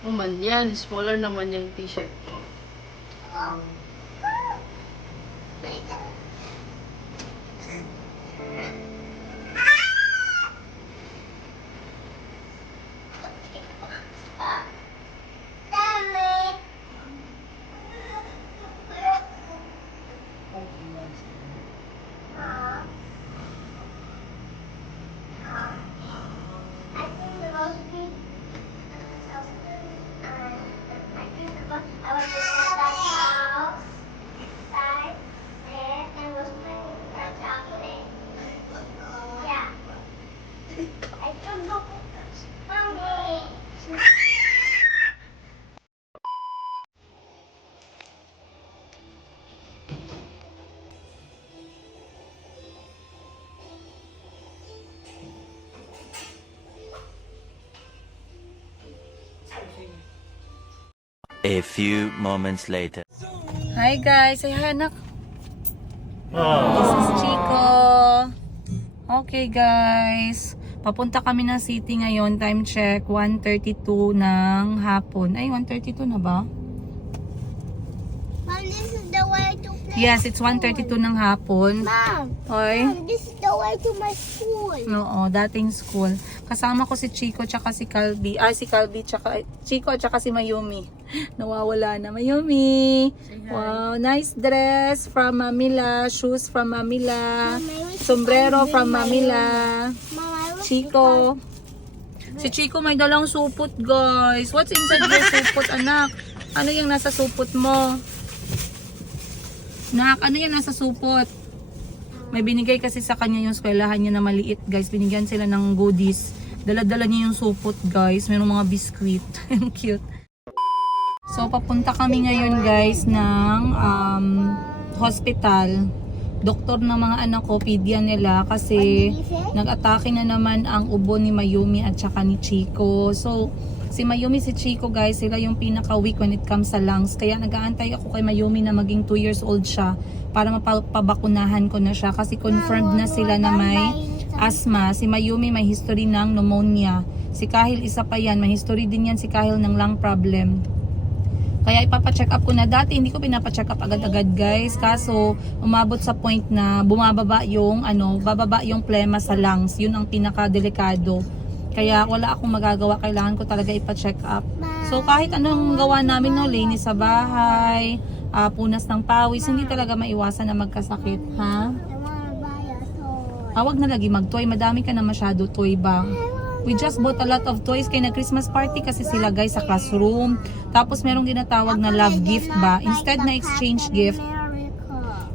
Uman yan. Smaller naman yung t-shirt. A few moments later. Hi guys! Say hi anak! This is Chico! Okay guys! Papunta kami ng city ngayon. Time check, 1:32 ng hapon. Ay, 1:32 na ba? Mom, this is the way to play. Yes, it's 1:32 ng hapon. Mom, Hoy. Mom, this is the way to my school. Oo, dating school. Kasama ko si Chico tsaka si Calby. Si Calby tsaka Chico tsaka si Mayumi. Nawawala na. Mayumi! Wow, nice dress from Mamila. Shoes from Mamila. Sombrero from Mamila. Mom, I wish Chico. Si Chico may dalang supot, guys. What's inside your supot, anak? Ano yung nasa supot mo? Nak, ano yung nasa supot? May binigay kasi sa kanya yung eskwelahan niya na maliit, guys. Binigyan sila ng goodies. Dala-dala niya yung supot, guys. Mayroong mga biskuit. Ang cute. So, papunta kami ngayon, guys, ng hospital. Doktor ng mga anak ko, pedya nila kasi nag-atake na naman ang ubo ni Mayumi at saka ni Chico. So, si Mayumi, si Chico guys, sila yung pinaka-weak when it comes sa lungs. Kaya nag-aantay ako kay Mayumi na maging 2 years old siya para mapabakunahan ko na siya kasi confirmed na sila na may asthma. Si Mayumi may history ng pneumonia. Si Kahil isa pa yan, may history din yan si Kahil ng lung problem. Kaya ipapacheck up ko na. Dati hindi ko pinapacheck up agad-agad guys. Kaso umabot sa point na bababa yung plema sa lungs. Yun ang pinaka-delikado. Kaya wala akong magagawa. Kailangan ko talaga ipacheck up. So kahit anong gawa namin, no, linis sa bahay, punas ng pawis, hindi talaga maiwasan na magkasakit. Ha? I wanna buy a toy. Wag na lagi mag-toy. Madami ka na masyado toy ba? We just bought a lot of toys kay na Christmas party kasi sila guys sa classroom. Tapos merong ginatawag na love gift ba? Instead na exchange gift,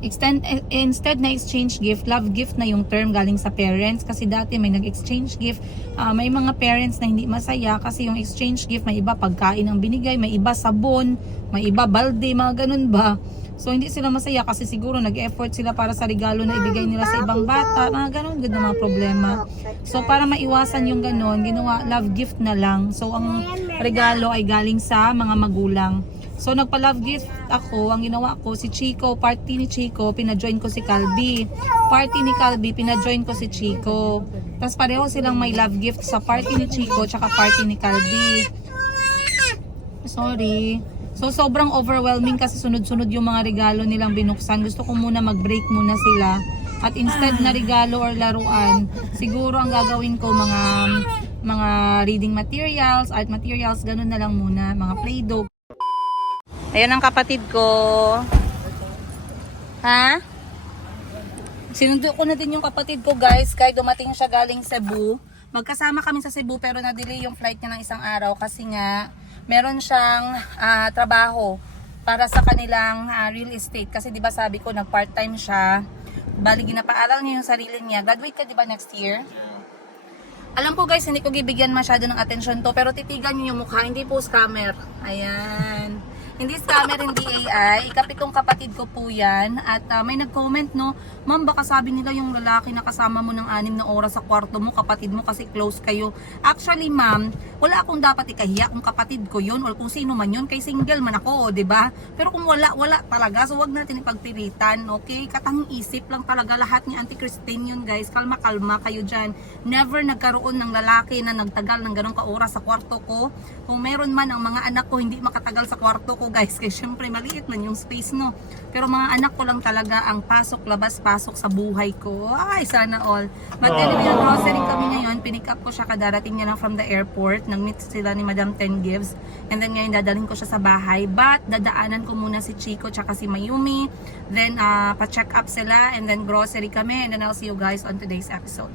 instead na exchange gift, love gift na yung term galing sa parents. Kasi dati may nag-exchange gift, may mga parents na hindi masaya kasi yung exchange gift may iba pagkain ang binigay, may iba sabon, may iba balde, mga ganun ba? So hindi sila masaya kasi siguro nag-effort sila para sa regalo na ibigay nila sa ibang bata, mga ganun, ganda mga problema. So para maiwasan yung ganun, ginawa love gift na lang. So ang regalo ay galing sa mga magulang. So nagpa-love gift ako, ang ginawa ko si Chico, party ni Chico, pina-join ko si Calby. Party ni Calby, pina-join ko si Chico. Tapos pareho silang may love gift sa party ni Chico tsaka party ni Calby. Sorry. So sobrang overwhelming kasi sunod-sunod yung mga regalo nilang binuksan. Gusto ko muna mag-break muna sila. At instead na regalo or laruan, siguro ang gagawin ko mga reading materials, art materials, ganun na lang muna, mga play-doh. Ayan ang kapatid ko. Ha? Sinundo ko na din yung kapatid ko guys, kahit dumating siya galing Cebu. Magkasama kami sa Cebu pero na-delay yung flight niya ng isang araw kasi nga meron siyang trabaho para sa kanilang real estate. Kasi di ba sabi ko nag part-time siya. Bali ginapaaral niya yung sarili niya. Graduate ka di ba next year? Alam ko guys, hindi ko gibigyan masyado ng attention to pero titigan niyo yung mukha, hindi po scammer. Ayan. Hindi scammer, hindi AI. Ikapitong kapatid ko po yan. At may nag-comment, no, ma'am, baka sabi nila yung lalaki na kasama mo ng 6 na oras sa kwarto mo, kapatid mo kasi close kayo. Actually, ma'am, wala akong dapat ikahiya kung kapatid ko yun or kung sino man yun. Kay single man ako, 'di ba? Pero kung wala talaga. So wag natin ipagpilitan, okay? Katanging isip lang talaga, lahat ni Auntie Christine yun, guys. Kalma kayo dyan. Never nagkaroon ng lalaki na nagtagal ng ganong ka-oras sa kwarto ko. Kung meron man, ang mga anak ko hindi makatagal sa kwarto ko, guys, kasi syempre maliit man yung space, no. Pero mga anak ko lang talaga ang pasok labas pasok sa buhay ko. Ay, sana all. But anyway, grocery kami ngayon, pinick up ko siya, kadarating niya lang from the airport. Nag-meet sila ni Madam Ten Gives, and then ngayon dadalhin ko siya sa bahay. But dadaanan ko muna si Chico tsaka si Mayumi, then pa-check up sila, and then grocery kami, and then I'll see you guys on today's episode.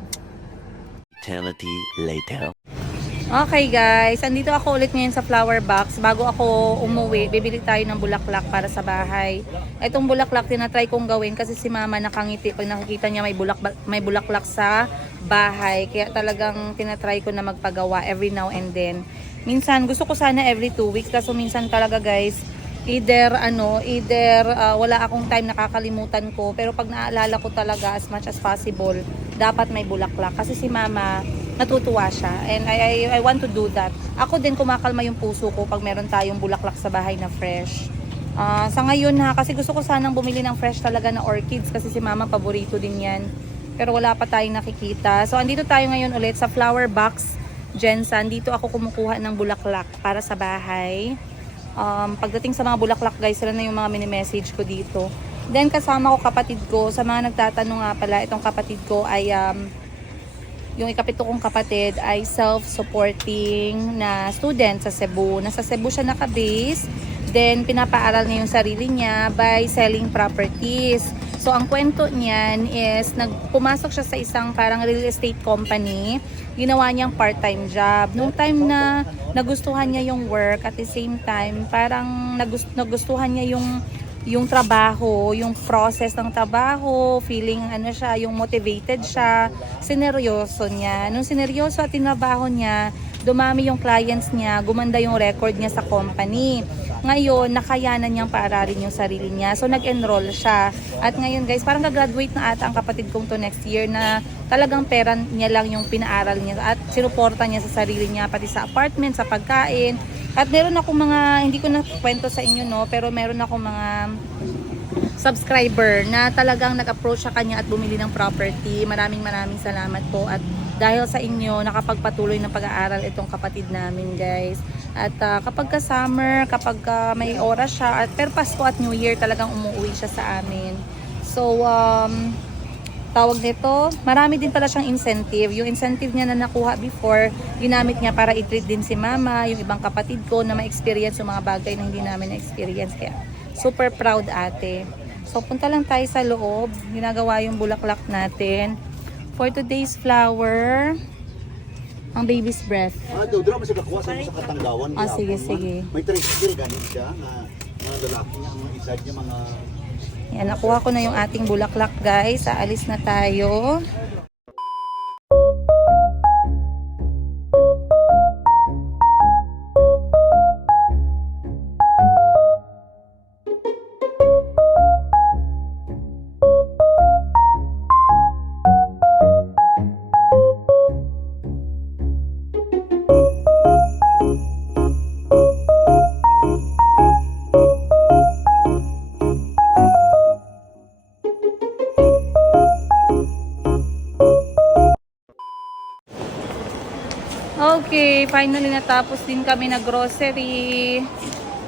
Eternity later. Okay guys, andito ako ulit ngayon sa flower box. Bago ako umuwi, bibili tayo ng bulaklak para sa bahay. Itong bulaklak, tinatry kong gawin kasi si mama nakangiti pag nakikita niya may bulaklak sa bahay. Kaya talagang tinatry ko na magpagawa every now and then. Minsan, gusto ko sana every 2 weeks. Kaso minsan talaga guys, either wala akong time, nakakalimutan ko. Pero pag naalala ko talaga as much as possible, dapat may bulaklak. Kasi si mama, natutuwa siya. And I want to do that. Ako din, kumakalma yung puso ko pag meron tayong bulaklak sa bahay na fresh. Sa ngayon kasi gusto ko sanang bumili ng fresh talaga na orchids kasi si mama paborito din yan. Pero wala pa tayong nakikita. So andito tayo ngayon ulit sa flower box Jensen. Dito ako kumukuha ng bulaklak para sa bahay. Pagdating sa mga bulaklak guys, sila na yung mga mini-message ko dito. Then kasama ko kapatid ko. Sa mga nagtatanong nga pala, itong kapatid ko ay yung ikapito kong kapatid ay self-supporting na student sa Cebu. Nasa Cebu siya naka-base. Then, pinapaaral niya yung sarili niya by selling properties. So, ang kwento niyan is, pumasok siya sa isang parang real estate company. Ginawa niyang part-time job. Nung time na nagustuhan niya yung work, at the same time, parang nagustuhan niya yung trabaho, yung process ng trabaho, feeling yung motivated siya, sineryoso niya. Nung sineryoso at tinabaho niya, dumami yung clients niya, gumanda yung record niya sa company. Ngayon, nakayanan niyang paaralin yung sarili niya. So, nag-enroll siya. At ngayon guys, parang gagraduate na ata ang kapatid kong to next year na talagang pera niya lang yung pinaaral niya at sinuporta niya sa sarili niya, pati sa apartment, sa pagkain. At meron akong mga, hindi ko na kwento sa inyo, no, pero meron akong mga subscriber na talagang nag-approach sa kanya at bumili ng property. Maraming salamat po. At dahil sa inyo, nakapagpatuloy ng pag-aaral itong kapatid namin, guys. At kapag ka-summer, kapag may oras siya, pero Pasko at New Year, talagang umuwi siya sa amin. So, tawag nito, marami din pala siyang incentive. Yung incentive niya na nakuha before, ginamit niya para i-treat din si mama, yung ibang kapatid ko na ma-experience yung mga bagay na hindi namin na-experience. Kaya super proud ate. So punta lang tayo sa loob, ginagawa yung bulaklak natin. For today's flower, ang baby's breath. Doon mo siya kakuha sa katanggawan. Sige. May tricycle ganun siya na lalaki niya, mga isa niya, mga... Yan, nakuha ko na yung ating bulaklak guys. Aalis na tayo. Okay, finally natapos din kami na grocery.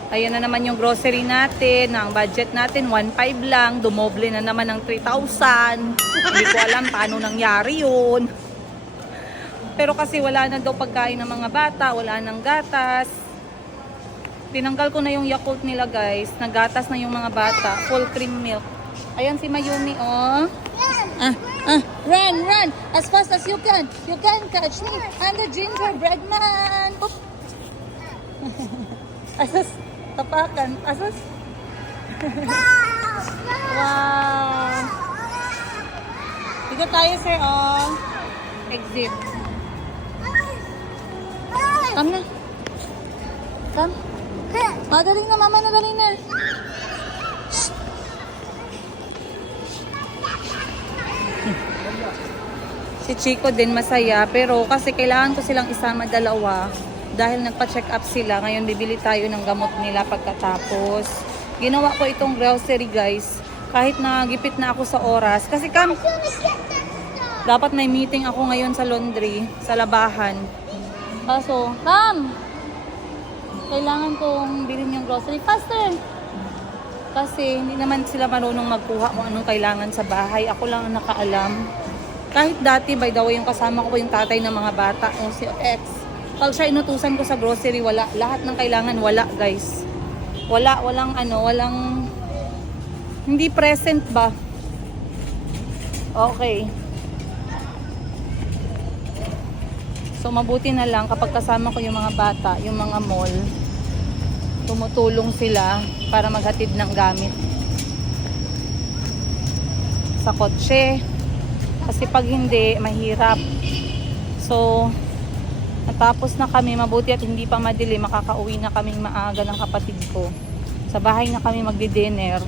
Ayan na naman yung grocery natin. Ang budget natin, 1.5 lang. Dumoble na naman ng 3,000. Hindi ko alam paano nangyari yun. Pero kasi wala na daw pagkain ng mga bata. Wala nang gatas. Tinanggal ko na yung Yakult nila guys. Nagatas na yung mga bata. Full cream milk. Ayan si Mayumi, oh. Run as fast as you can. You can catch me. I'm the gingerbread man. Oop. Asas, tapakan. Asas. Wow. Dito tayo, sir, oh. Exit. Come na. Come. Dali na, mama na, dali na. Si Chico din masaya, pero kasi kailangan ko silang isama dalawa dahil nagpa-check up sila. Ngayon bibili tayo ng gamot nila pagkatapos. Ginawa ko itong grocery guys, kahit nagipit na ako sa oras. Kasi dapat may meeting ako ngayon sa laundry, sa labahan. Kaso, kailangan kong bilhin yung grocery. Faster! Kasi hindi naman sila marunong magkuha kung anong kailangan sa bahay. Ako lang ang nakaalam. Kahit dati, by the way, yung kasama ko yung tatay ng mga bata, yung si ex. Pag siya inutusan ko sa grocery, wala. Lahat ng kailangan, wala, guys. Walang, hindi present ba? Okay. So, mabuti na lang kapag kasama ko yung mga bata, yung mga mall, tumutulong sila para maghatid ng gamit sa kotse. Kasi pag hindi, mahirap. So, natapos na kami, mabuti at hindi pa madili, makakauwi na kaming maaga ng kapatid ko. Sa bahay na kami magdi-dinner.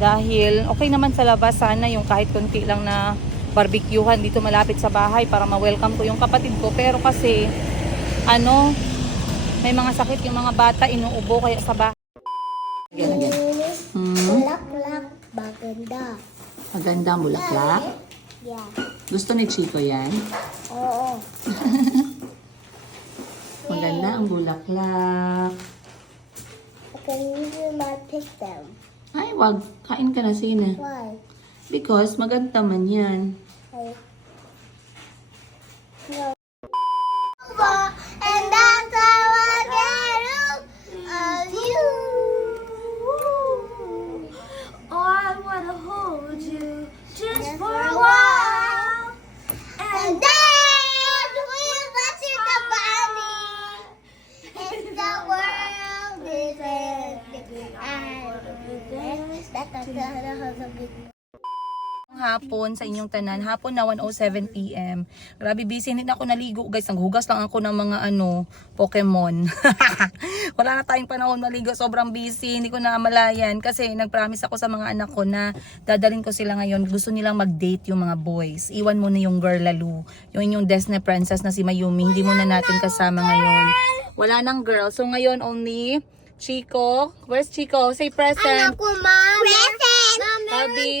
Dahil, okay naman sa labas, sana yung kahit konti lang na barbecuehan dito malapit sa bahay para ma-welcome ko yung kapatid ko. Pero kasi, may mga sakit yung mga bata, inuubo kaya sa bahay. Bulaklak, maganda. Maganda ang bulaklak. Yeah. Gusto ni Chico yan? Oo. Maganda ang bulaklak. I can use my pick them. Ay, wag. Kain ka na, Sina. Why? Because maganda man yan. No. And that's how I get of you. Oh, I wanna hold you just for a while. And then we'll watch the bunny. If the world is ending, I Hapon sa inyong tanan. Hapon na 1:07 PM. Grabe busy, hindi na ako naligo guys. Naghugas lang ako ng mga Pokemon. Wala na tayong panahon maligo. Sobrang busy. Hindi ko na amalayan. Kasi nagpromise ako sa mga anak ko na dadalhin ko sila ngayon. Gusto nilang mag-date yung mga boys. Iwan mo na yung girl lalo. Yung inyong Disney princess na si Mayumi. Hindi mo na natin kasama ngayon. Wala nang girl. So ngayon only Chico. Where's Chico? Say present. Anak ko, Mom. Present. Tabi.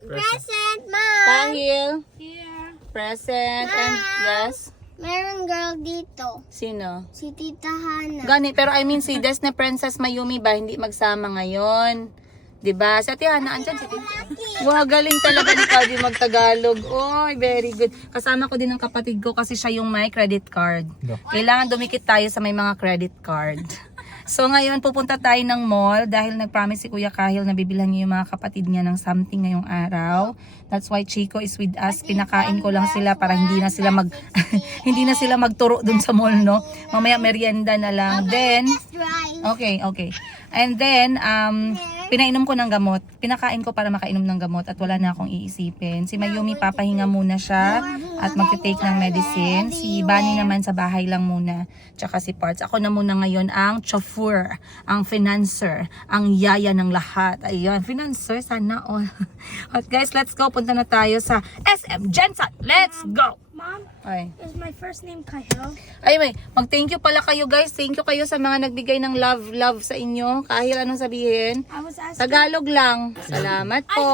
Present, Mom. Tahil. Here. Present. And yes. Meron girl dito. Sino? Si Tita Hana. Gani, pero I mean si Disney Princess Mayumi ba hindi magsama ngayon? 'Di ba? Sa Hana andyan si Tita. Wow, galing talaga ni Calvi mag-Tagalog. Oy, very good. Kasama ko din ang kapatid ko kasi siya yung may credit card. Kailangan dumikit tayo sa may mga credit card. So ngayon pupunta tayo ng mall dahil nag-promise si Kuya Kahil na bibilhan niya yung mga kapatid niya ng something ngayong araw. That's why Chico is with us. Pinakain ko lang sila para hindi na sila hindi na sila magturo dun sa mall, no? Mamaya merienda na lang. Then okay. And then pinainom ko ng gamot. Pinakain ko para makainom ng gamot at wala na akong iisipin. Si Mayumi papahinga muna siya at magte-take ng medicine. Si Bunny naman sa bahay lang muna. Tsaka si Parts. Ako na muna ngayon ang chauffeur, ang financer, ang yaya ng lahat. Ayun, financer sana all. At guys, let's go. Punta na tayo sa SM Jensen. Let's go! Mom, Ay. is my first name Kahil? Ay, may. Mag-thank you pala kayo guys. Thank you kayo sa mga nagbigay ng love sa inyo. Kahil anong sabihin? I was asking. Tagalog lang. Salamat po.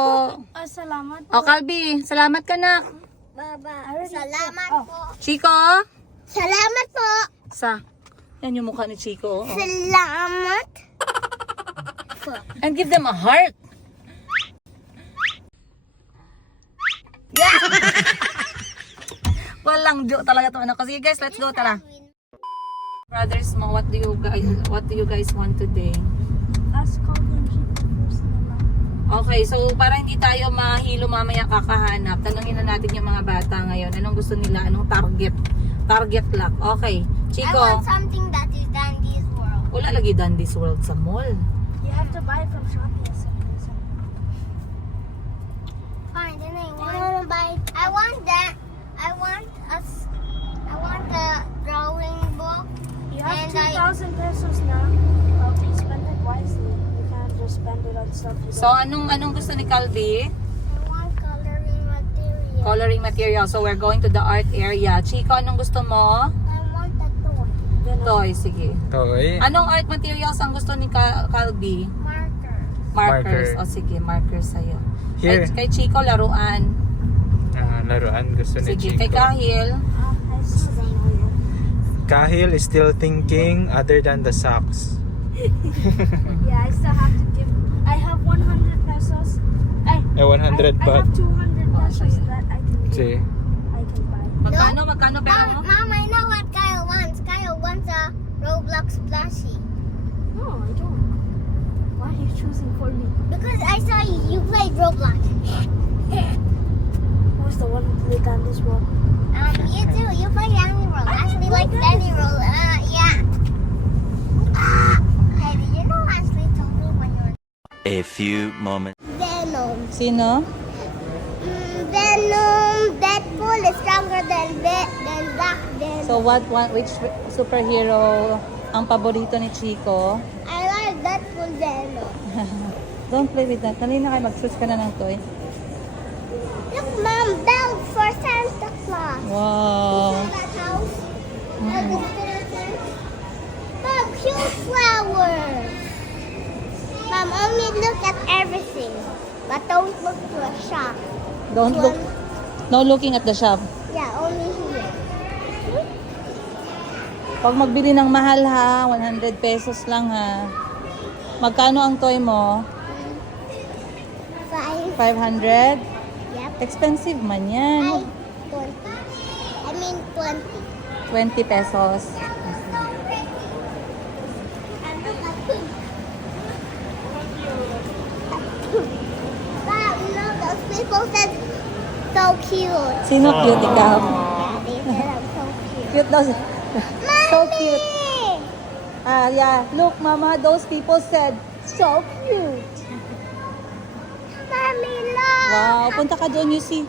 Salamat. O, Calvi, salamat ka na. Baba. Salamat po. Chico? Salamat po. Yan yung mukha ni Chico. Oh. Salamat. And give them a heart. Yeah! Walang joke talaga to anak ko. Sige guys, let's go, tara. Brothers mo, what do you guys want today? Let's call them first naman. Okay, so para hindi tayo mahilo mamaya kakahanap, tanungin na natin yung mga bata ngayon. Anong gusto nila? Anong target? Target lock. Okay. Chico. I want something that is Dandy's World. Wala lagi Dandy's World sa mall. You have to buy it from Shopee. Fine, then I want to buy. I want that. I want the drawing book. You have 2,000 pesos now. So, anong gusto ni Calvi? I want coloring material. Coloring material. So, we're going to the art area. Chico, anong gusto mo? I want the toy. Toy, sige. Toy. Anong art materials ang gusto ni Calvi? Marker. Markers. Marker. O sige, markers sa'yo. Here. Kay Chico, laruan. Laruan gusto ni Sige, Chico. kay Kahil. I saw them. Kahil is still thinking other than the socks. Yeah, I still have to give. I have 100 pesos. 100 I baht. have 200 pesos that I can give. See? I can buy. Magkano pera mo? Mom, I know what Kyle wants. Kyle wants a Roblox plushie. No, I don't. Why are you choosing for me? Because I saw you played Roblox. Who's the one who played on this one? You too. You play Danny Roll. Ashley likes Danny Roll. Yeah. Hey, did you know Ashley told me when you were A few moments. Venom? Sino? Venom. Deadpool is stronger than Black Venom. So, which superhero ang paborito ni Chico? I like Deadpool Venom. Don't play with that. Kanina kayo mag-choose ka na ng toy. Look, Mom, bell for Santa Claus. Wow. See that house? Mom, cute flowers. Mom, only look at everything, but don't look to a shop. Don't look. No looking at the shop. Yeah, only here. Pag magbili ng mahal ha, 100 pesos lang ha. Magkano ang toy mo? 500? Yep. Expensive man I yan. 20. I mean 20. 20 pesos. And look at pink. Wow, you know those people said so cute. Sino cute ikaw? Yeah, they said I'm so cute. Cute daw. So Mommy! cute. Yeah. Look, Mama, those people said, so cute. Mommy, look! Wow, punta ka doon. You see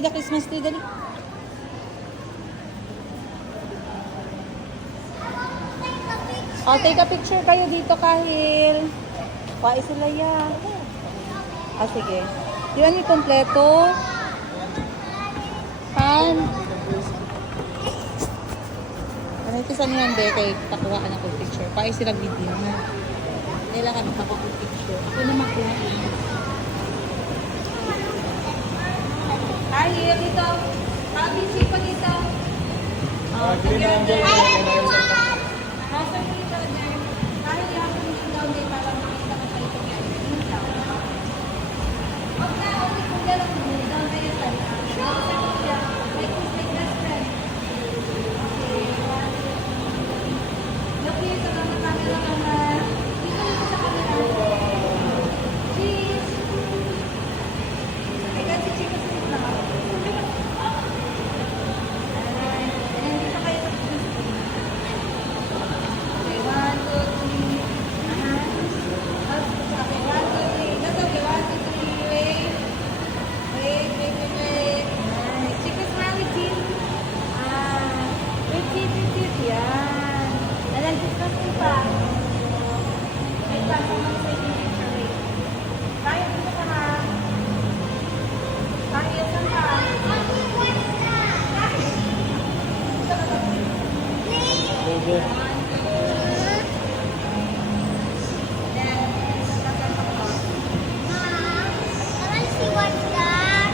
the Christmas tree, dali. Oh, take a picture kayo dito, Kahil. Wai sila yan. Ah, sige. Yun yung kompleto. Pan. Ano ito sa niyan, be? Kay takuhaan ako picture. Wai sila video, ha? Kailangan ako picture. Ako na makuha. Kahil dito. Sabi sipa dito. Oh, together. Hi, everyone! Nasa dito, there. Kahit yung ako nito down there para makita ko kayo together. Dito. Huwag na, okay kung gano'n mo. Down there yung sana. Like best friend. Look here sa mga camera naman. Dito dito sa camera. Cheese! I got si Chico sa dito. I want to see what's that.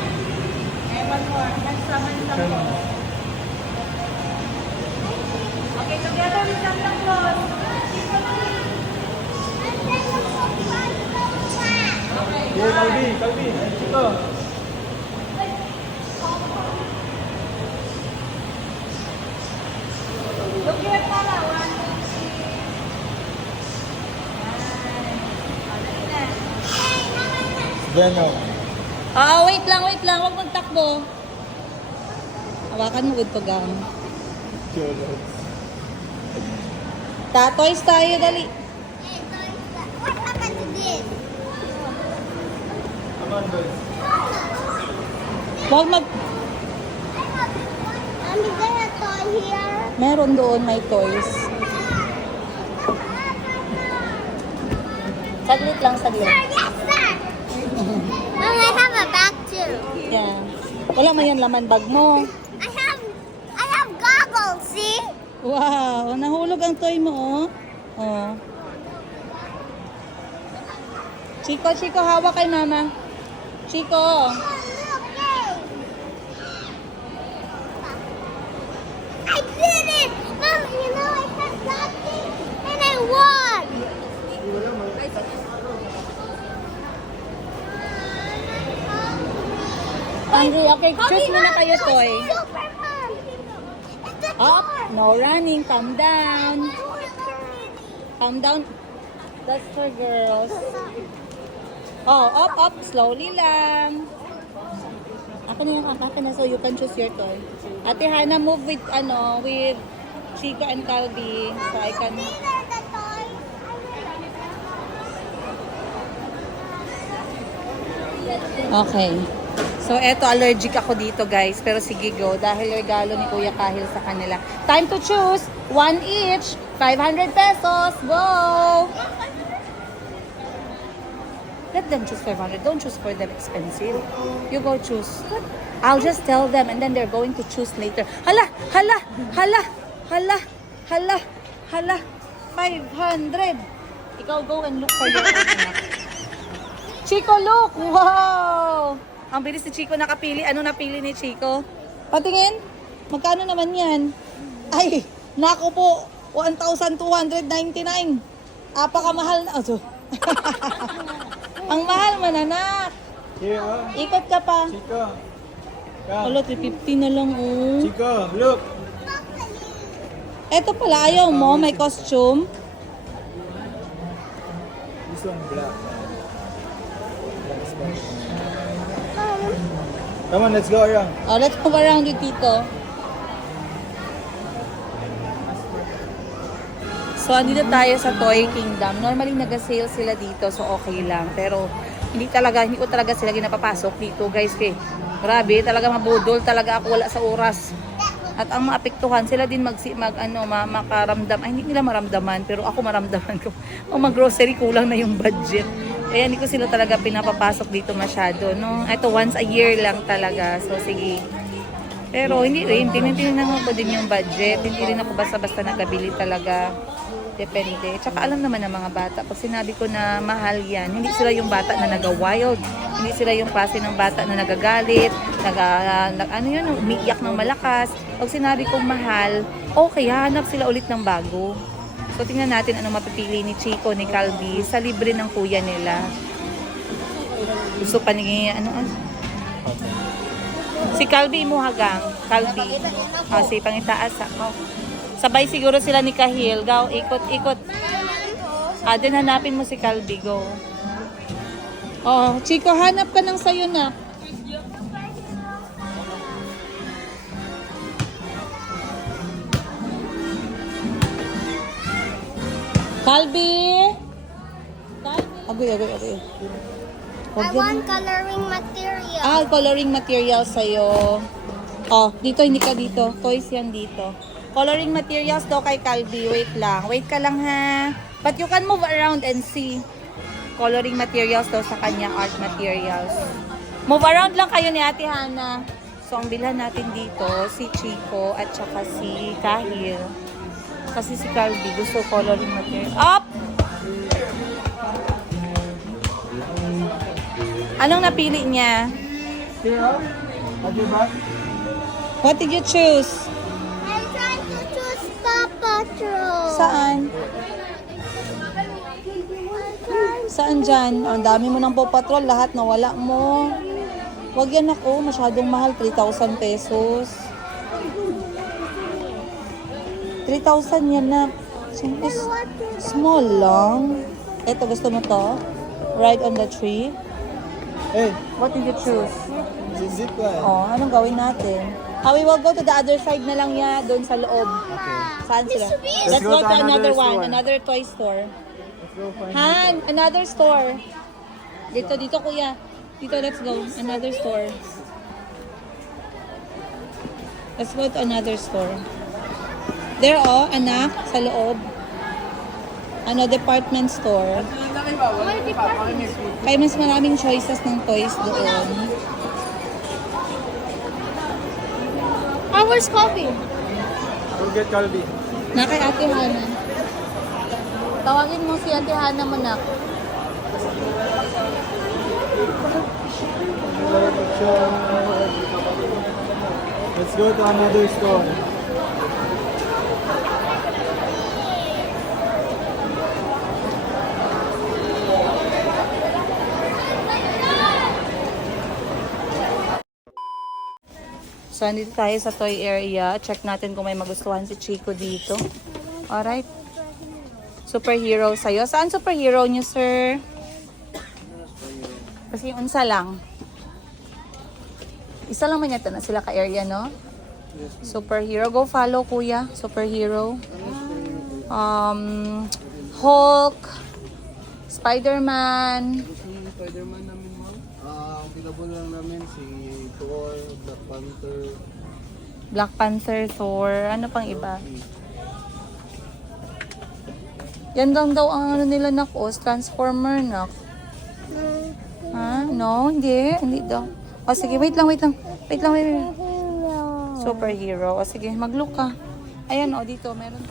Okay, together with Santa Claus. Kalbi. Ito. Look here, Pala. 1, 2, 3. Venom. Wait lang. Huwag magtakbo. Hawakan mo good to gang. Toys tayo, dali. What happened to this? Huwag mag... Is there a toy here? Meron doon, may toys. Saglit lang. Sir, yes, Mom, I have a bag too. Yeah. Wala man yan laman bag mo. I have goggles, see? Wow, nahulog ang toy mo, oh. Oh. Chico, hawak kay mama. Chico. I did it! Mom, you know I had nothing and I won! Hungry, okay, choose muna kayo toy. Superman! It's a Up, door! no running, calm down. Calm down. That's for girls. Oh, up, slowly lang. Ako na yung kakaka na, so you can choose your toy. Ate Hannah, move with, with Chico and Calvi. So I can... These are the toys. Okay. So, eto, allergic ako dito, guys. Pero sige, go. Dahil regalo ni Kuya Kahil sa kanila. Time to choose. One each. 500 pesos. Go! Let them choose 500. Don't choose for them expensive. You go choose. I'll just tell them and then they're going to choose later. Hala! 500. Ikaw go and look for your own anak. Chico, look! Wow! Ang bilis ni Chico nakapili. Ano napili ni Chico? Patingin. Magkano naman yan? Ay, naku po. 1,299. Apakamahal na. Oh, ang mahal man, anak. Here, oh. Ikot ka pa. Chico. Come. Alo, 350 na lang, oh. Chico, look. Eto pala, ayaw mo. May costume. This one black. Come on, let's go around. Oh, let's move around with Tito. So, andito tayo sa Toy Kingdom. Normally, nag-sale sila dito, so okay lang. Pero, hindi ko talaga sila ginapapasok dito, guys. Grabe, talaga mabudol. Talaga ako wala sa oras. At ang maapektuhan, sila din makaramdam. Ay, hindi nila maramdaman, pero ako maramdaman ko. Kung mag-grocery, kulang na yung budget. Kaya hindi ko sila talaga pinapapasok dito masyado, no? Ito, once a year lang talaga. So, sige. Pero, hindi rin. Tinitingnan ko din yung budget. Hindi rin ako basta-basta nagabili talaga. Depende. Tsaka alam naman ng mga bata, pag sinabi ko na mahal yan, hindi sila yung bata na naga-wild. Hindi sila yung klase ng bata na nagagalit, umiiyak ng malakas. Pag sinabi kong mahal, okay, hanap sila ulit ng bago. So, tingnan natin ano mapipili ni Chico, ni Calvi, sa libre ng kuya nila. Gusto pa ni, si Calvi mo hagang. Calvi. Si pangitaas. Sabay siguro sila ni Kahil. Go, ikot. Din hanapin mo si Calvi. Go. Oh, Chico, hanap ka ng sayo na. Calvi! Agoy. I want coloring material. Coloring materials sa'yo. Oh, dito, hindi ka dito. Toys yan dito. Coloring materials daw kay Calvi. Wait lang. Wait ka lang, ha? But you can move around and see. Coloring materials daw sa kanya. Art materials. Move around lang kayo ni Ate Hannah. So, ang bilhan natin dito, si Chico at saka si Kahil. Kasi si Calvi gusto coloring material. Up! Anong napili niya? Here, oh. What did you choose? I'm trying to choose Paw Patrol. Saan? Saan dyan? Ang dami mo ng Paw Patrol. Lahat nawala mo. Wag yan ako. Masyadong mahal. 3,000 pesos. 3,000 yan na. Small lang. Ito, gusto mo to? Ride on the tree. Hey, What did you choose? zip line. Oh, anong gawin natin? We will go to the other side na lang ya, doon sa loob. Saan sila? Let's go to another one, store. another toy store. Let's go find Han, another store. Dito kuya. Dito, let's go. Another store. Let's go to another store. There, anak, sa loob. Department store. Kaya mas maraming choices ng toys doon. Oh, where's Kobe? We'll get Calvi. Na kay Ate Hana. Tawagin mo si Ate Hana mo na. Let's go to another store. So, andito tayo sa toy area. Check natin kung may magustuhan si Chico dito. Alright. Superhero sa'yo. Saan superhero niyo, sir? Kasi yung unsa lang. Isa lang man yata na sila ka-area, no? Superhero. Go follow, kuya. Superhero. Hulk. Spider-Man. Spider-Man namin, ma'am. Ang pinabol lang namin si Thor, Black Panther. Black Panther, Thor. Ano pang iba? Yan lang daw ang ano nila na Transformer na. Ha? No, hindi. Hindi daw. O sige, wait lang. Wait lang. Superhero. O sige, mag-look ka. Ayan o, dito. Meron.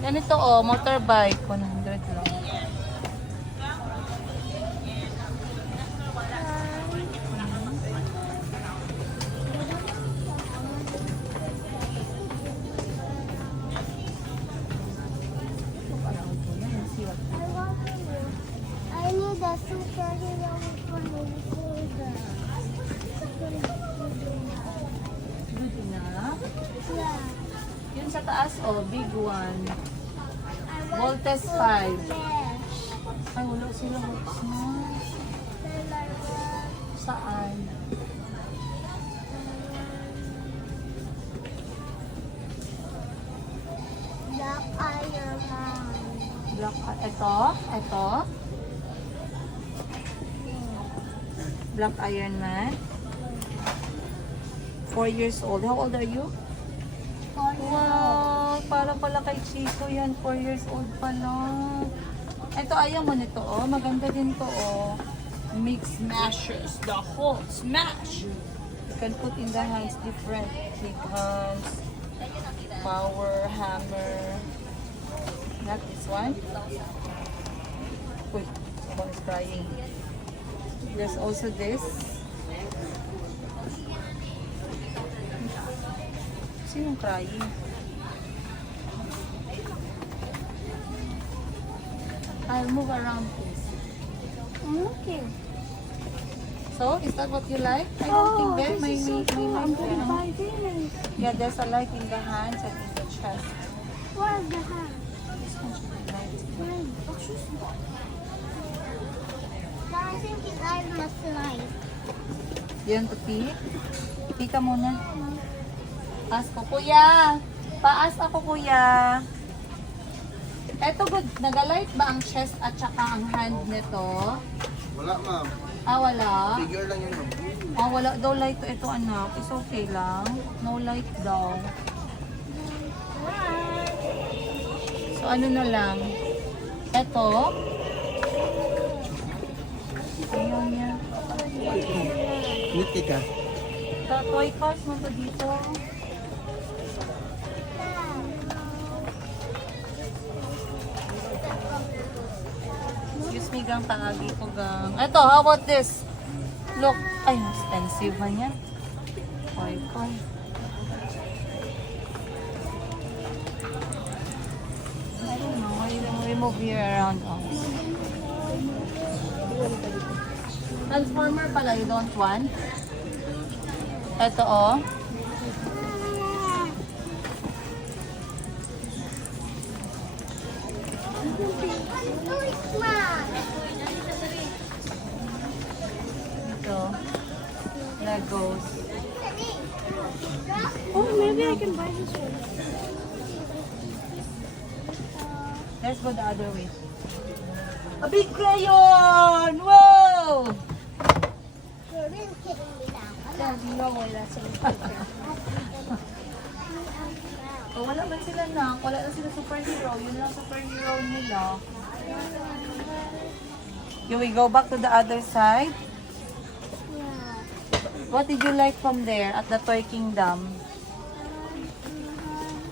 Ganito o, motorbike. 100 lang. I need a superhero for my shoulder. Good enough. Yeah. Yun sa taas o, big one. I want Voltes 5. Flash. Ay, wala sila hooks na. Then I want Saan? Black Iron Man. Black, ito. Black Iron Man. 4 years old. How old are you? Wow, para pala kay Chico yan. 4 years old pa lang. Ito, ayaw mo nito, oh. Maganda din to, oh. Mix smashes. The whole smash. You can put in the hands different. Big hands. Power, hammer. Not this one. Wait, someone is crying. There's also this. Sinong crying? I'll move around, please. I'm looking. So, is that what you like? I don't think there may I'm gonna light. buy this. Yeah, there's a light in the hands and in the chest. Where's the hat? This one should be light. But I think his eyes must lie. Yan, Tupi. Tupi ka muna. Paas ko, kuya. Paas ako, kuya. Eto, good. Nagalight ba ang chest at saka ang hand nito? Wala, ma'am. Ah, wala? Figure lang yun, ma'am. Ah, wala daw light ito, anak. It's okay lang. No light daw. So, ano na lang? Ito. Ayaw niya. Ngiti ka. Sa toy cars mo ba dito? Excuse me, gang. Tangagi ko, gang. Ito, how about this? Look. Ay, expensive man yan. Toy car. I don't know. We move here around us. Transformer pala, you don't want? Ito, oh. Ito. Legos. Oh, maybe I can buy this one. Let's go the other way. A big crayon! Whoa! You're really kidding me now. There's no way that's in the picture. Oh, wala naman sila na. Wala na sila superhero. Yun lang superhero nila. You will go back to the other side. What did you like from there at the Toy Kingdom?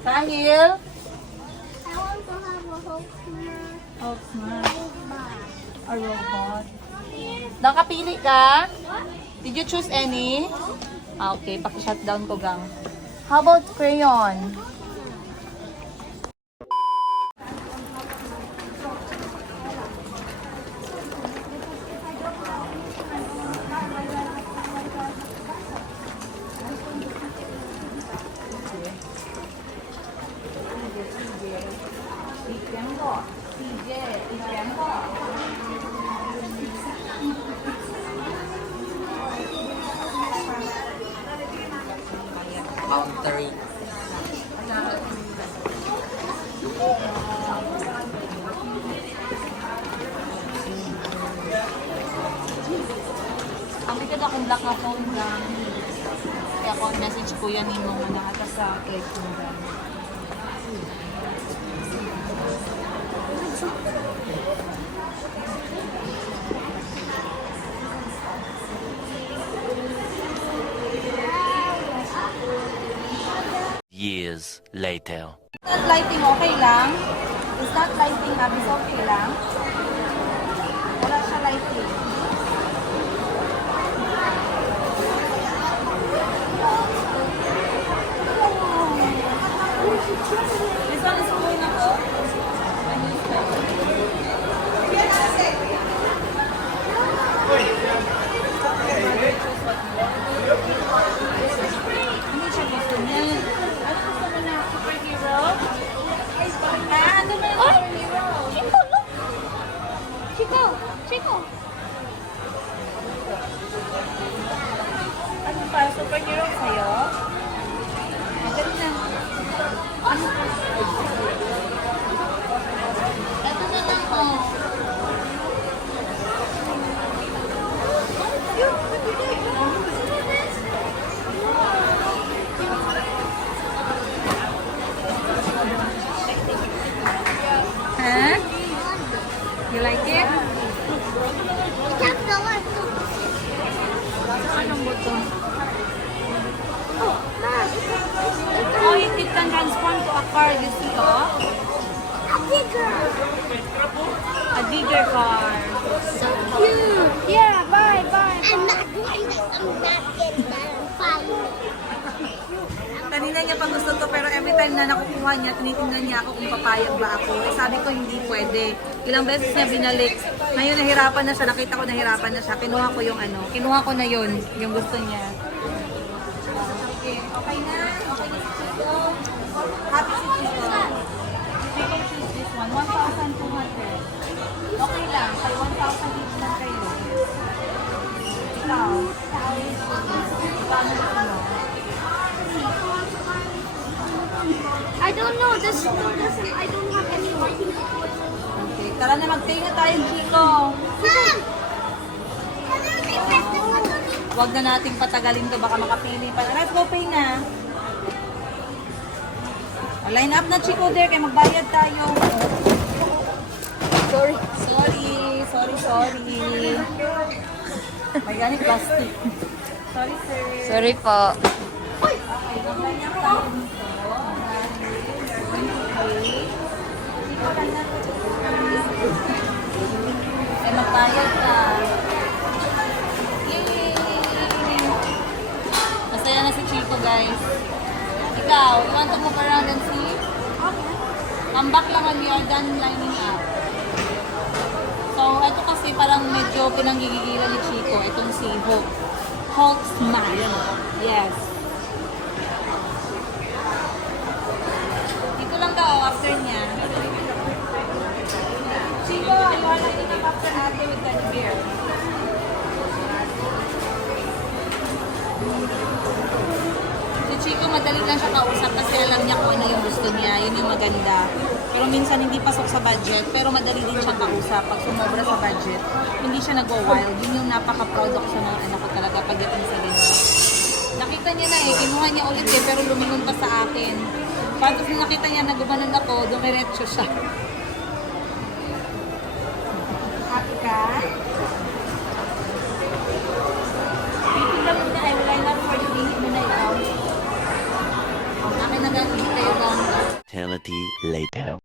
Sahil? I want to have a Hulk smash. Hulk smash. A robot. Nakapili ka? Did you choose any? Ah, okay. Paki-shutdown ko gang. How about crayon? Countering. Ang ikad akong black na phone lang. Kaya ako message ko yan mo na ata sa Toy Kingdom. Years later. Is that lighting okay lang? Is that lighting up is okay lang? Wala siya lighting. This one is cool na po. Ano siya gusto niya? Ano gusto mo na? Superhero? Ano na yung superhero? Chico, look. Chico, Chico. Ano pa? Superhero sa'yo? Magaling na. Ano? Ito na lang oh. Huh? You like it? Tap the one. Anong buto? Oh, Mom. Oh, it can transform to a car. You see, oh? A bigger. A bigger car. So cute. Yeah, bye, bye. I'm not doing this. I'm not getting that. I'm fine. Kanina niya pa gusto to pero every time na nakukuha niya, tinitingnan niya ako kung papayag ba ako. Eh sabi ko hindi pwede. Ilang beses niya binalik. Ngayon nahirapan na siya, nakita ko nahirapan na siya. Kinuha ko yung ano, kinuha ko na yun, yung gusto niya. Okay, okay na? Okay na si Chico? Happy si Chico? Chico choose this one, 1,200. Okay lang, kay 1,000 each lang kayo. Ikaw? Ikaw na gusto mo? I don't know. This doesn't. I don't have any lighting. Okay, tara na magtinga tayo, Chico. Mom. Huwag na nating patagalin to, baka makapili pa. Let's go pay na. Line up na, Chico, there, kaya magbayad tayo. Sorry. May ganit plastic. Sorry, sir. Sorry po. Okay, mag-line up tayo dito. Chico, line up. Ay, magbayad ka. Yay! Masaya na si Chico, guys. Ikaw, you want to move around and see? Come back lang when we are done lining up. So, ito kasi parang medyo pinanggigigilan ni Chico. Itong si Hulk Smash. Yes. Dito lang daw, after niya. Chico, you are lining up after ate with that beer. Si Chico, madali lang siya kausap kasi alam niya kung ano yung gusto niya. Yun yung maganda. Pero minsan hindi pasok sa budget, pero madali din siya kausap pag sumobra sa budget. Hindi siya nagwa-wild. Yun yung napaka-proud ako sa mga anak ko talaga pagdating sa ganyan. Nakita niya na eh, kinuha niya ulit eh, pero lumingon pa sa akin. Tapos nung nakita niya na gumanon ako, dumiretso siya. Happy ka? Waiting lang muna ay wala lang for you. Bihit mo na ikaw. Akin na ganun kayo lang. Eternity later.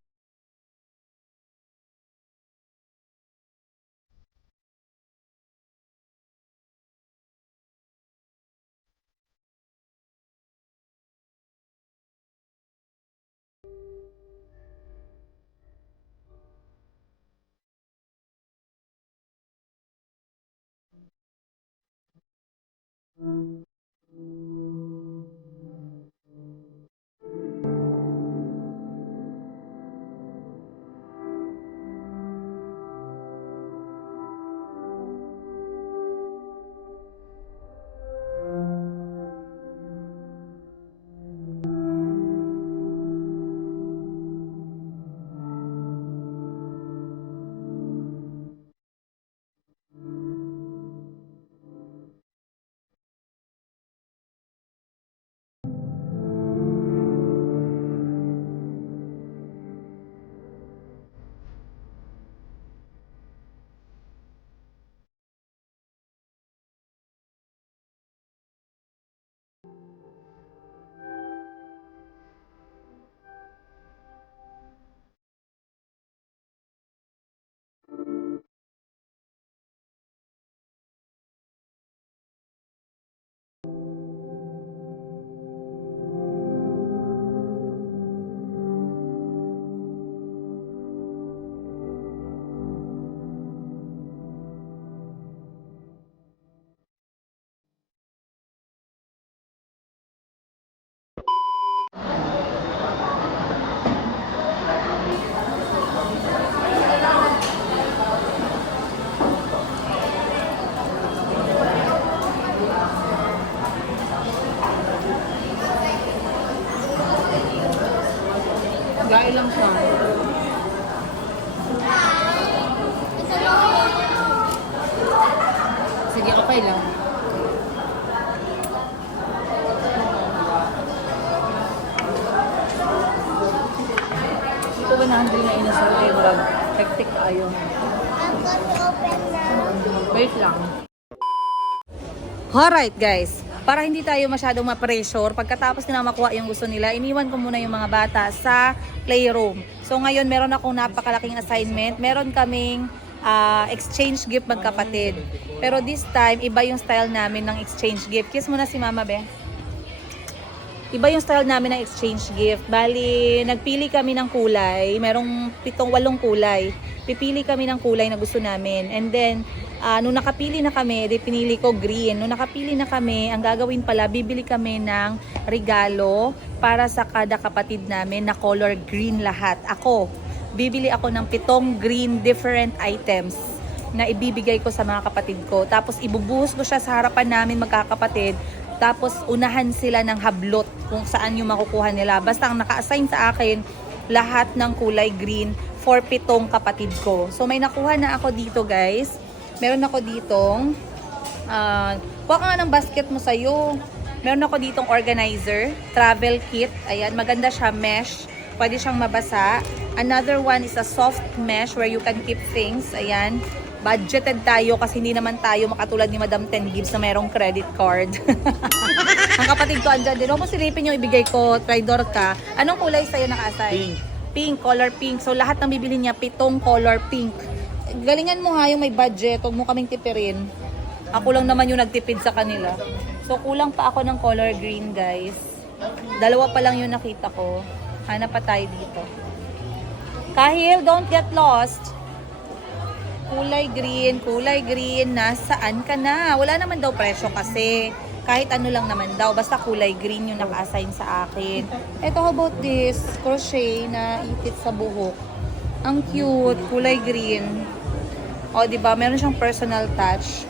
Gaya lang siya. Sige, okay lang. Ito ba na na inasal kay Brad? Hectic tayo. I'm going to open now. Wait lang. Alright guys, para hindi tayo masyadong ma-pressure, pagkatapos nila makuha yung gusto nila, iniwan ko muna yung mga bata sa playroom. So ngayon meron akong napakalaking assignment. Meron kaming exchange gift magkapatid. Pero this time, iba yung style namin ng exchange gift. Kiss muna si Mama Be. Iba yung style namin ng exchange gift. Bali, nagpili kami ng kulay. Merong 8 kulay. Pipili kami ng kulay na gusto namin. And then, nung nakapili na kami, pinili ko green. Nung nakapili na kami, ang gagawin pala, bibili kami ng regalo para sa kada kapatid namin na color green lahat. Bibili ako ng 7 green different items na ibibigay ko sa mga kapatid ko. Tapos ibubuhos ko siya sa harapan namin magkakapatid. Tapos unahan sila ng hablot kung saan yung makukuha nila. Basta ang naka-assign sa akin, lahat ng kulay green for 7 kapatid ko. So may nakuha na ako dito guys. Meron ako ditong, kuha ka nga ng basket mo sa'yo. Meron ako ditong organizer, travel kit. Ayan, maganda siya, mesh. Pwede siyang mabasa. Another one is a soft mesh where you can keep things. Ayan. Budgeted tayo kasi hindi naman tayo makatulad ni Madam 10 Gibbs na merong credit card. Ang kapatid ko andyan din. Huwag mo silipin yung ibigay ko. Tridor ka. Anong kulay sa'yo naka-assign? Pink. Pink, color pink. So lahat ng bibili niya, 7 color pink. Galingan mo ha yung may budget. Huwag mo kaming tipirin. Ako lang naman yung nagtipid sa kanila. So kulang pa ako ng color green guys. 2 pa lang yung nakita ko. Hanap pa tayo dito. Kahil, don't get lost. Kulay green, nasaan ka na? Wala naman daw presyo kasi. Kahit ano lang naman daw, basta kulay green yung naka-assign sa akin. Ito, how about this? Crochet na ipit sa buhok. Ang cute, kulay green. O, diba? Meron siyang personal touch.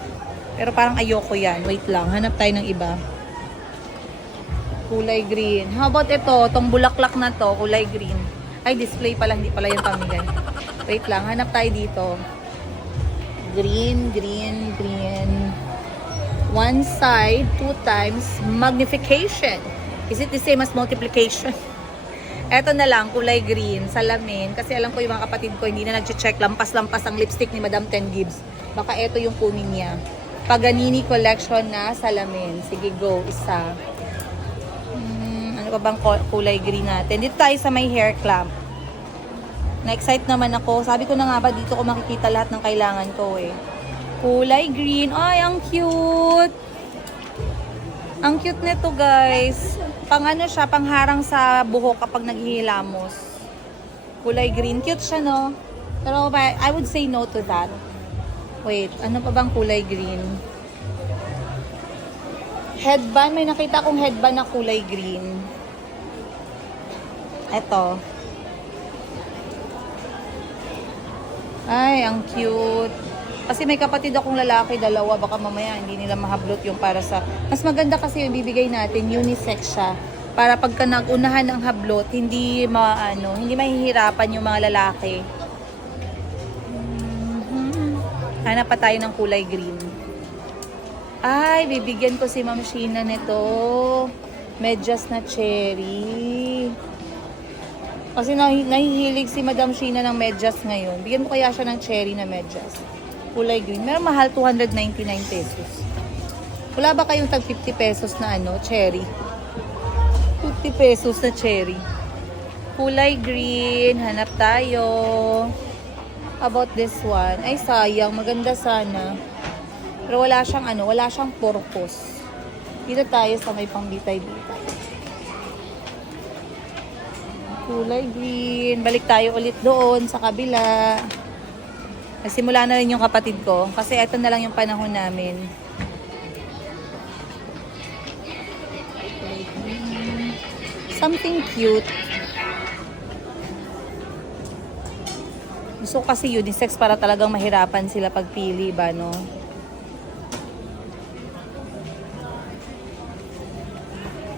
Pero parang ayoko yan. Wait lang, hanap tayo ng iba. Kulay green. How about ito? Tong bulaklak na to, kulay green. Ay, display pala, hindi pala yung pamigay. Wait lang, hanap tayo dito. Green. One side, 2 times magnification. Is it the same as multiplication? Eto na lang, kulay green, salamin. Kasi alam ko yung mga kapatid ko, hindi na nag-check. Lampas-lampas ang lipstick ni Madam Ten Gibbs. Baka eto yung kunin niya. Paganini collection na salamin. Sige, go. Isa. Ano pa bang kulay green natin? Dito tayo sa may hair clamp. Na-excite naman ako. Sabi ko na nga ba, dito ko makikita lahat ng kailangan ko eh. Kulay green. Ay, ang cute! Ang cute nito, guys. Pang ano siya, pangharang sa buhok kapag naghihilamos. Kulay green. Cute siya, no? Pero I would say no to that. Wait, ano pa bang kulay green? Headband. May nakita akong headband na kulay green. Eto. Ay, ang cute. Kasi may kapatid akong lalaki, dalawa. Baka mamaya hindi nila mahablot yung para sa... Mas maganda kasi yung bibigay natin, unisex siya. Para pagka nagunahan ng hablot, hindi mahihirapan yung mga lalaki. Hanap pa tayo ng kulay green. Ay, bibigyan ko si Ma'am Sheena nito. Medyas na cherry. Kasi nahihilig si Madam Sheena ng medyas ngayon. Bigyan mo kaya siya ng cherry na medyas. Kulay green. Meron mahal, 299 pesos. Wala ba kayong tag 50 pesos na cherry? 50 pesos na cherry. Kulay green. Hanap tayo. About this one. Ay, sayang. Maganda sana. Pero wala siyang purpose. Dito tayo sa may pangbitay-bitay. Kulay green. Balik tayo ulit doon sa kabila. Nagsimula na rin yung kapatid ko. Kasi ito na lang yung panahon namin. Something cute. Gusto ko kasi unisex para talagang mahirapan sila pagpili ba, no?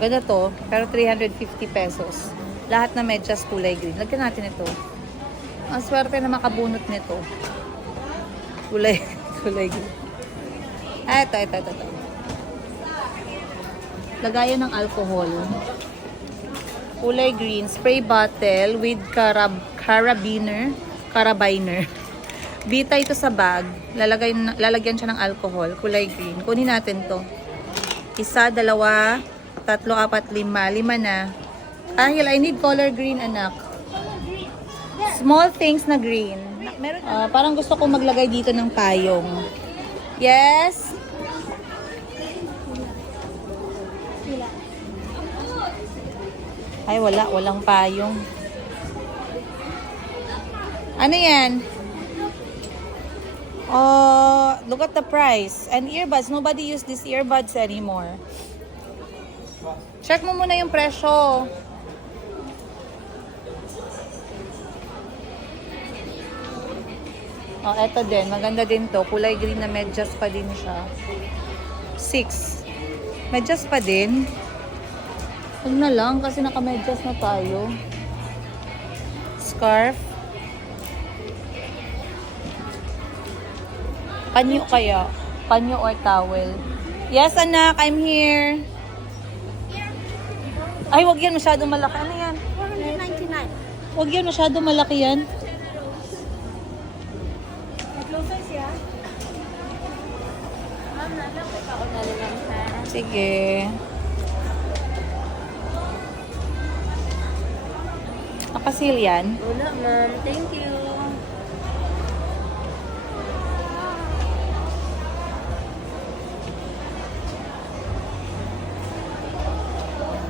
Ganda to, pero 350 pesos. Lahat na medyas kulay green. Lagyan natin ito. Ang swerte na makabunot nito. Kulay green. Ah, ito. Lagayan ng alcohol. Kulay green. Spray bottle with carabiner. Bita ito sa bag. Lalagyan siya ng alcohol. Kulay green. Kunin natin to. 1, 2, 3, 4, 5. 5 na. Ahil, I need color green, anak. Small things na green. Parang gusto ko maglagay dito ng payong. Yes? Ay, walang payong. Ano yan? Oh, look at the price. And earbuds. Nobody use these earbuds anymore. Check mo muna yung presyo. Oh, eto din. Maganda din to. Kulay green na medyas pa din siya. 6. Medyas pa din. Huwag na lang kasi naka-medyas na tayo. Scarf. Panyo kaya? Panyo or towel? Yes, anak. I'm here. Ay, wag yan. Masyadong malaki. Ano yan? 499. Wag yan. Masyadong malaki yan. Sige. Nakasil yan? Wala, ma'am. Thank you.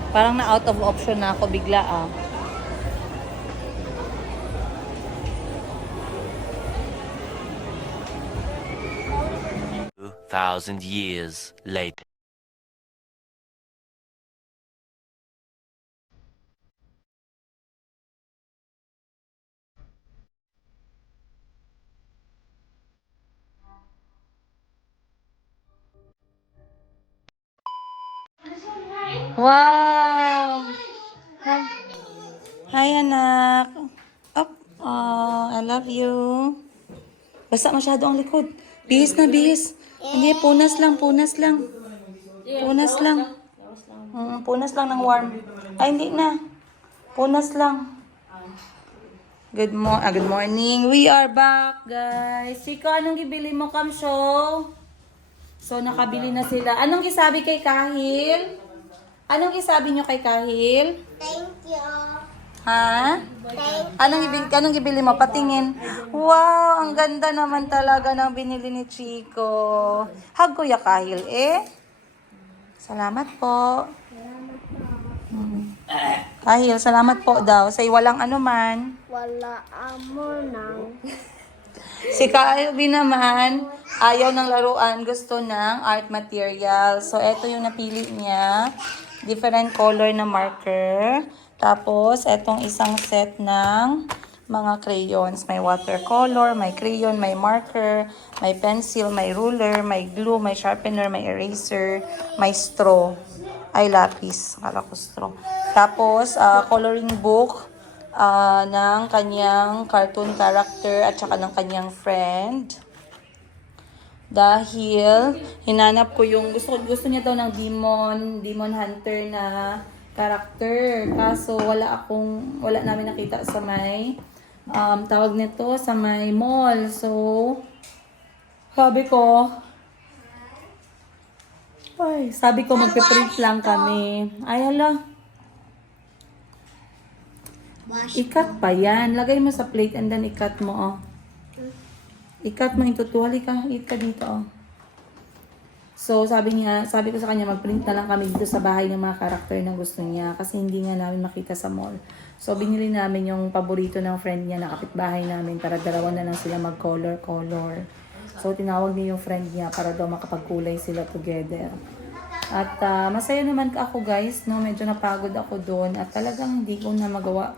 Parang na out of option na ako bigla 2,000 years later. Wow! Hi, anak. Up. Oh, I love you. Basta masyado ang likod. Bihis na bihis. Hindi, punas lang. Punas lang. Punas lang ng warm. Ay, hindi na. Punas lang. Good morning. We are back, guys. Chico, anong gibili mo, Kamsyo? So, nakabili na sila. Anong gisabi kay Kahil? Anong gisabi nyo kay Kahil? Thank you. Ha? Thank Anong gibili mo? Patingin. Wow, ang ganda naman talaga ng binili ni Chico. Hug Kuya Kahil, eh. Salamat po. Kahil, salamat po daw. Say walang anuman. Wala amo nang. Si Kyle naman, ayaw ng laruan, gusto ng art material. So, ito yung napili niya. Different color na marker. Tapos, etong isang set ng mga crayons. May watercolor, may crayon, may marker, may pencil, may ruler, may glue, may sharpener, may eraser, may straw. Ay, lapis. Akala ko straw. Tapos, coloring book ng kanyang cartoon character at saka ng kanyang friend. Dahil hinanap ko yung gusto niya daw ng demon hunter na character. Kaso wala namin nakita sa may tawag nito sa may mall. So sabi ko magpe-print lang kami. Ay hala. Ikat pa yan. Lagay mo sa plate and then ikat mo, oh. Ikat mo into two. Halika, eat ka dito, oh. So, sabi ko sa kanya, mag-print na lang kami dito sa bahay ng mga karakter na gusto niya. Kasi hindi nga namin makita sa mall. So, binili namin yung paborito ng friend niya na kapitbahay namin para dalawa na lang sila mag-color. So, tinawag niya yung friend niya para daw makapagkulay sila together. At masaya naman ako guys, no? Medyo napagod ako doon at talagang hindi ko na magawa.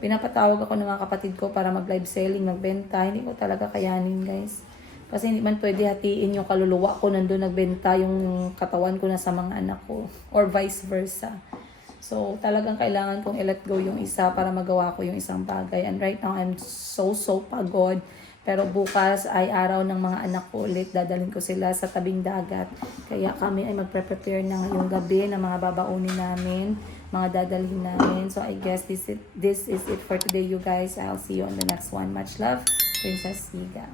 Pinapatawag ako ng mga kapatid ko para mag-live selling, magbenta. Hindi ko talaga kayanin guys. Kasi hindi man pwede hatiin yung kaluluwa ko nandun nagbenta, yung katawan ko na sa mga anak ko. Or vice versa. So talagang kailangan kong i-let go yung isa para magawa ko yung isang bagay. And right now I'm so pagod. Pero bukas ay araw ng mga anak ko ulit. Dadalhin ko sila sa tabing dagat. Kaya kami ay magpre-prepare na ngayong gabi ng mga babaunin namin, mga dadalhin namin. So I guess this is it for today, you guys. I'll see you on the next one. Much love, Princess Siga.